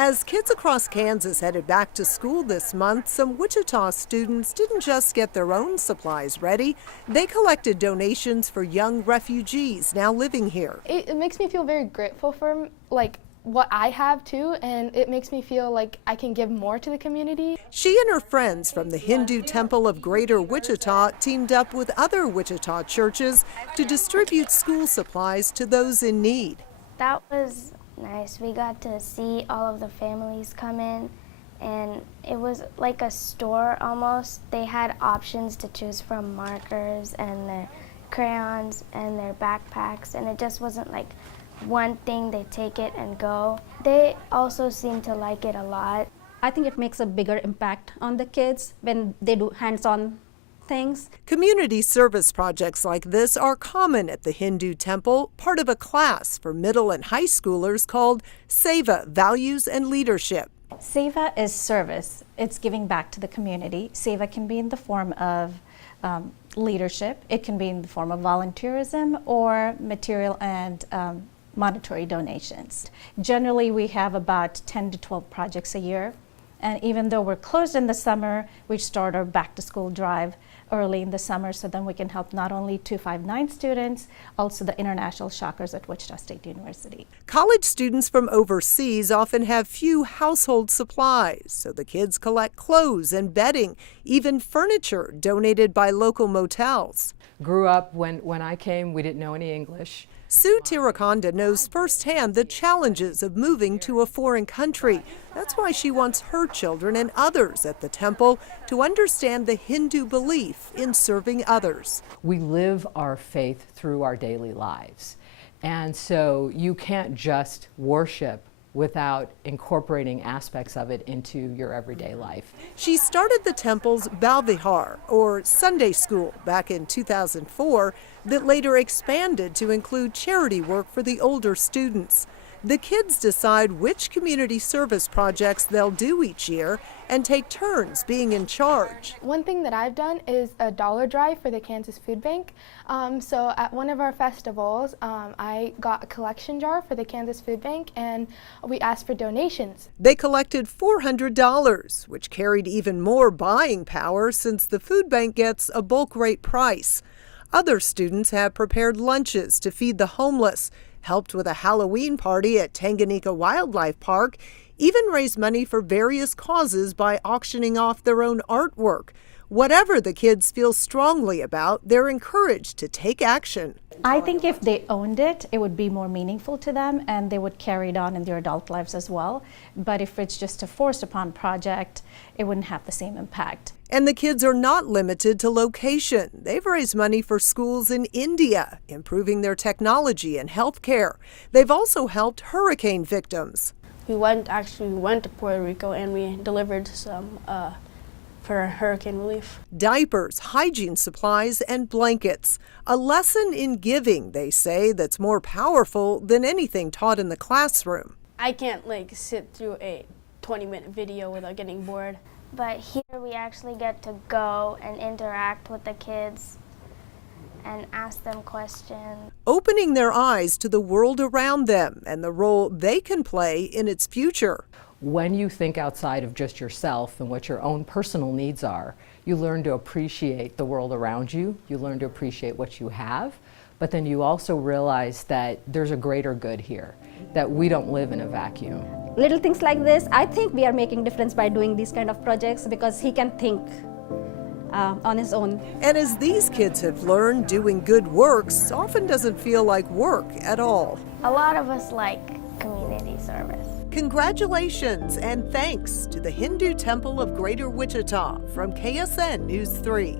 As kids across Kansas headed back to school this month, some Wichita students didn't just get their own supplies ready. They collected donations for young refugees now living here. It makes me feel very grateful for what I have too, and it makes me feel like I can give more to the community. She and her friends from the Hindu Temple of Greater Wichita teamed up with other Wichita churches to distribute school supplies to those in need. That was nice. We got to see all of the families come in, and it was like a store almost. They had options to choose from, markers and their crayons and their backpacks, and it just wasn't like one thing, they take it and go. They also seem to like it a lot. I think it makes a bigger impact on the kids when they do hands-on things. Community service projects like this are common at the Hindu Temple, part of a class for middle and high schoolers called Seva, Values and Leadership. Seva is service. It's giving back to the community. Seva can be in the form of leadership. It can be in the form of volunteerism or material and monetary donations. Generally, we have about 10 to 12 projects a year. And even though we're closed in the summer, we start our back to school drive early in the summer so then we can help not only 259 students, also the international shockers at Wichita State University. College students from overseas often have few household supplies, so the kids collect clothes and bedding, even furniture donated by local motels. Grew up when I came, we didn't know any English. Sue Tirakonda knows firsthand the challenges of moving to a foreign country. That's why she wants her children and others at the temple to understand the Hindu belief in serving others. We live our faith through our daily lives. And so you can't just worship without incorporating aspects of it into your everyday life. She started the temple's Vihar, or Sunday school, back in 2004, that later expanded to include charity work for the older students. The kids decide which community service projects they'll do each year and take turns being in charge. One thing that I've done is a dollar drive for the Kansas Food Bank. So at one of our festivals, I got a collection jar for the Kansas Food Bank, and we asked for donations. They collected $400, which carried even more buying power since the food bank gets a bulk rate price. Other students have prepared lunches to feed the homeless, helped with a Halloween party at Tanganyika Wildlife Park, even raised money for various causes by auctioning off their own artwork. Whatever the kids feel strongly about, they're encouraged to take action. I think if they owned it, it would be more meaningful to them and they would carry it on in their adult lives as well. But if it's just a forced upon project, it wouldn't have the same impact. And the kids are not limited to location. They've raised money for schools in India, improving their technology and health care. They've also helped hurricane victims. We went to Puerto Rico and we delivered some for hurricane relief. Diapers, hygiene supplies, and blankets. A lesson in giving, they say, that's more powerful than anything taught in the classroom. I can't sit through a 20-minute video without getting bored. But here we actually get to go and interact with the kids and ask them questions. Opening their eyes to the world around them and the role they can play in its future. When you think outside of just yourself and what your own personal needs are, you learn to appreciate the world around you, you learn to appreciate what you have, but then you also realize that there's a greater good here, that we don't live in a vacuum. Little things like this, I think we are making difference by doing these kind of projects because he can think on his own. And as these kids have learned, doing good works often doesn't feel like work at all. A lot of us like community service. Congratulations and thanks to the Hindu Temple of Greater Wichita from KSN News 3.